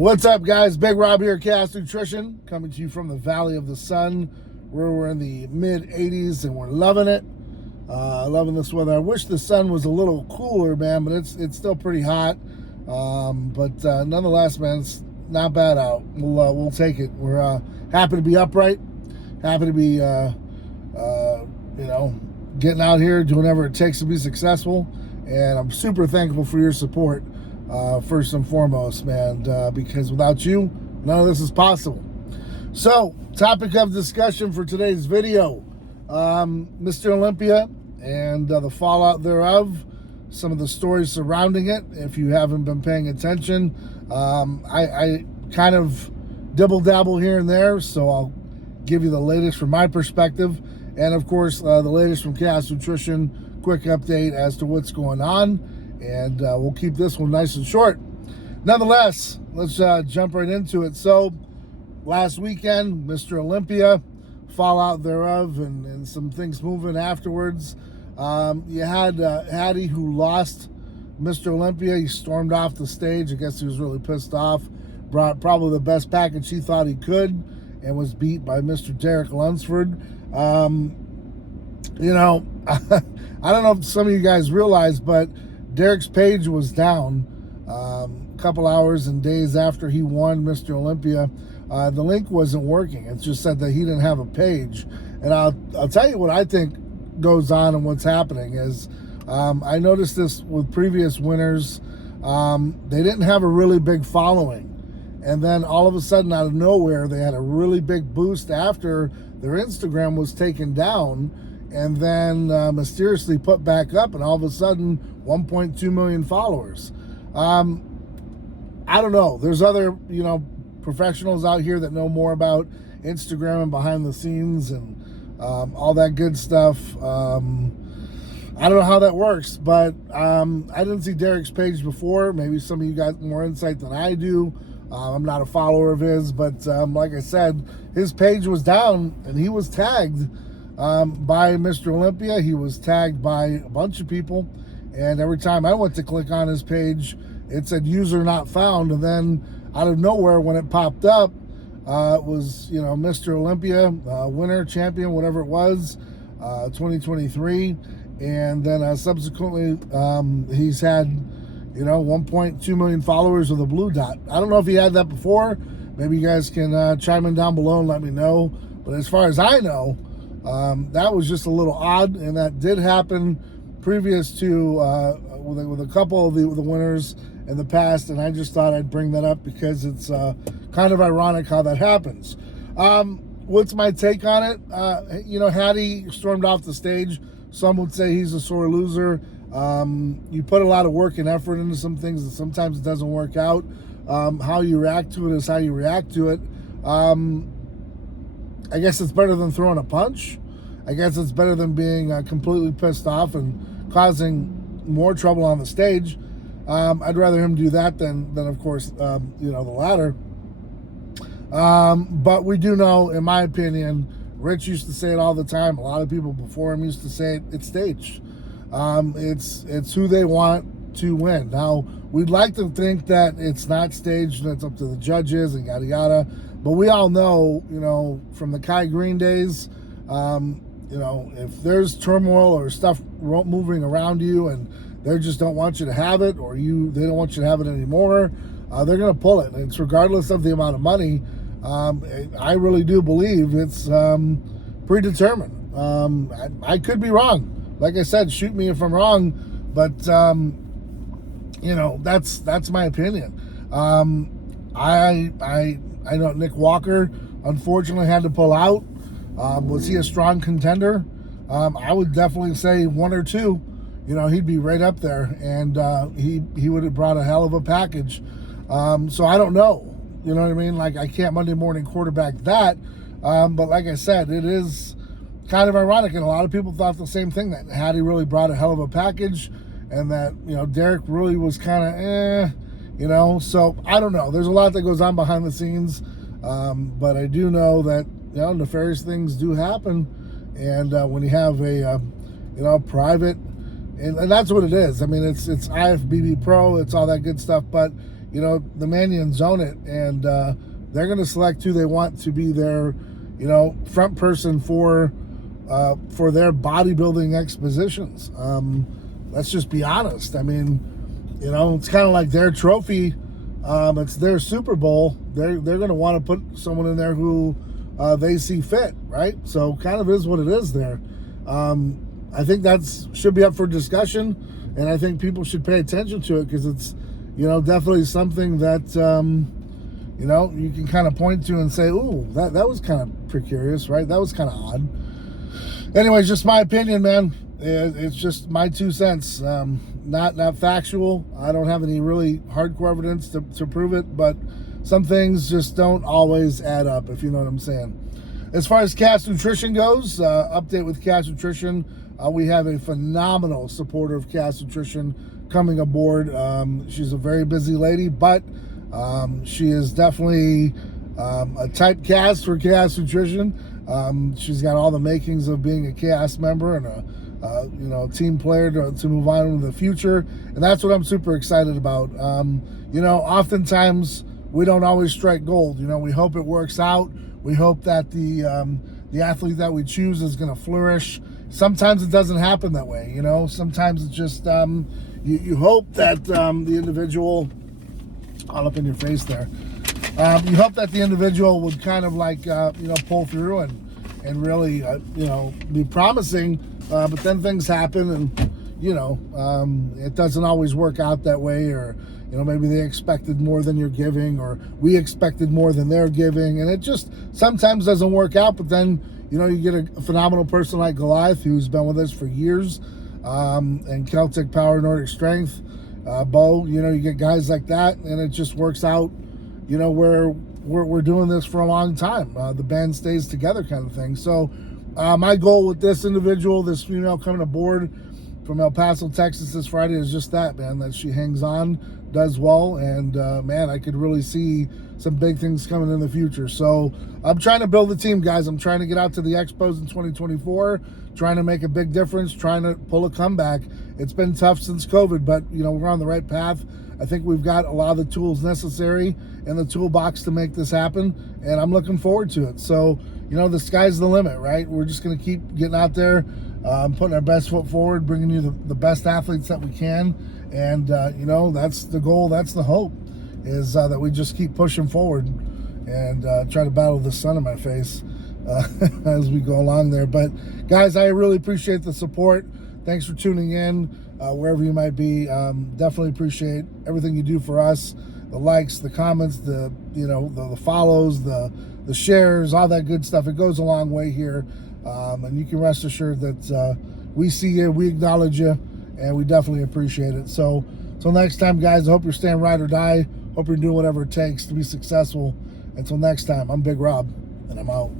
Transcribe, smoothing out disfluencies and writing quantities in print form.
What's up, guys? Big Rob here, Chaos Nutrition, coming to you from the Valley of the Sun, where we're in the mid-80s and we're loving it. Loving this weather. I wish the sun was a little cooler, man, but it's still pretty hot. But nonetheless, man, it's not bad out. We'll take it. We're happy to be upright, happy to be getting out here, doing whatever it takes to be successful. And I'm super thankful for your support. First and foremost, man, because without you, none of this is possible. So, topic of discussion for today's video, Mr. Olympia and the fallout thereof, some of the stories surrounding it. If you haven't been paying attention, I kind of dibble-dabble here and there, so I'll give you the latest from my perspective, and of course, the latest from Chaos Nutrition, quick update as to what's going on. And we'll keep this one nice and short. Nonetheless, let's jump right into it. So, last weekend, Mr. Olympia, fallout thereof, and some things moving afterwards. You had Hattie, who lost Mr. Olympia. He stormed off the stage. I guess he was really pissed off. Brought probably the best package he thought he could, and was beat by Mr. Derek Lunsford. I don't know if some of you guys realize, but Derek's page was down a couple hours and days after he won Mr. Olympia. The link wasn't working. It just said that he didn't have a page. And I'll tell you what I think goes on and what's happening is I noticed this with previous winners. They didn't have a really big following. And then all of a sudden, out of nowhere, they had a really big boost after their Instagram was taken down, and then mysteriously put back up, and all of a sudden 1.2 million followers. I don't know. There's other, professionals out here that know more about Instagram and behind the scenes and all that good stuff. I don't know how that works, but I didn't see Derek's page before. Maybe some of you got more insight than I do. I'm not a follower of his, but like I said, his page was down, and he was tagged by Mr. Olympia. He was tagged by a bunch of people, and every time I went to click on his page, it said user not found. And then out of nowhere, when it popped up, it was Mr. Olympia, winner, champion, whatever it was, 2023. And then subsequently, he's had 1.2 million followers with a blue dot. I don't know if he had that before. Maybe you guys can chime in down below and let me know. But as far as I know, that was just a little odd, and that did happen previous to with a couple of the winners in the past, and I just thought I'd bring that up because it's kind of ironic how that happens. What's my take on it? Hattie stormed off the stage. Some would say he's a sore loser. You put a lot of work and effort into some things, and sometimes it doesn't work out. How you react to it is how you react to it. I guess it's better than throwing a punch. I guess it's better than being completely pissed off and causing more trouble on the stage. I'd rather him do that than of course, the latter. But we do know, in my opinion, Rich used to say it all the time. A lot of people before him used to say it. It's staged. It's who they want to win. Now, we'd like to think that it's not staged and it's up to the judges and yada yada. But we all know, from the Kai Green days, if there's turmoil or stuff moving around you and they just don't want you to have it, or they don't want you to have it anymore, they're going to pull it. And it's regardless of the amount of money. I really do believe it's predetermined. I could be wrong. Like I said, shoot me if I'm wrong, but that's my opinion. I know Nick Walker unfortunately had to pull out. Was he a strong contender? I would definitely say one or two. He'd be right up there, and he would have brought a hell of a package. So I don't know. You know what I mean? Like, I can't Monday morning quarterback that. But like I said, it is kind of ironic, and a lot of people thought the same thing, that Hattie really brought a hell of a package, and that Derek really was kind of so I don't know. There's a lot that goes on behind the scenes, but I do know that nefarious things do happen, and when you have a private, and that's what it is. I mean, it's IFBB Pro, it's all that good stuff, but you know, the Manions own it, and they're going to select who they want to be their, you know, front person for their bodybuilding expositions. Let's just be honest. I mean, you know, it's kind of like their trophy. It's their Super Bowl. They're going to want to put someone in there who they see fit, right? So kind of is what it is there. I think that's should be up for discussion, and I think people should pay attention to it because it's, you know, definitely something that, you know, you can kind of point to and say, ooh, that was kind of precarious, right? That was kind of odd. Anyways, just my opinion, man. It's just my 2 cents. Not factual. I don't have any really hardcore evidence to prove it, but some things just don't always add up, if you know what I'm saying. As far as Cass Nutrition goes, update with Cass Nutrition. We have a phenomenal supporter of Cass Nutrition coming aboard. She's a very busy lady, but she is definitely a typecast for Cass Nutrition. She's got all the makings of being a Chaos member and a you know, team player to move on into the future, and that's what I'm super excited about. You know, oftentimes we don't always strike gold. You know, we hope it works out. We hope that the athlete that we choose is going to flourish. Sometimes it doesn't happen that way. You know, sometimes it's just you hope that the individual, all up in your face there. You hope that the individual would kind of like you know, pull through and really you know, be promising, but then things happen, and you know, it doesn't always work out that way, or you know, maybe they expected more than you're giving, or we expected more than they're giving, and it just sometimes doesn't work out. But then, you know, you get a phenomenal person like Goliath, who's been with us for years, and Celtic Power, Nordic Strength, Bo, you know, you get guys like that, and it just works out, you know, where we're doing this for a long time. The band stays together kind of thing. So my goal with this individual, this female coming aboard from El Paso, Texas this Friday, is just that, man, that she hangs on, does well, and man, I could really see some big things coming in the future. So I'm trying to build a team, guys. I'm trying to get out to the Expos in 2024, trying to make a big difference, trying to pull a comeback. It's been tough since COVID, but you know, we're on the right path. I think we've got a lot of the tools necessary in the toolbox to make this happen, and I'm looking forward to it. So, you know, the sky's the limit, right? We're just going to keep getting out there, putting our best foot forward, bringing you the best athletes that we can, and you know, that's the goal, that's the hope, is that we just keep pushing forward and try to battle the sun in my face as we go along there. But guys, I really appreciate the support. Thanks for tuning in, wherever you might be. Definitely appreciate everything you do for us. The likes, the comments, the follows, the shares, all that good stuff. It goes a long way here, and you can rest assured that we see you, we acknowledge you, and we definitely appreciate it. So until next time, guys, I hope you're staying ride or die. Hope you're doing whatever it takes to be successful. Until next time, I'm Big Rob, and I'm out.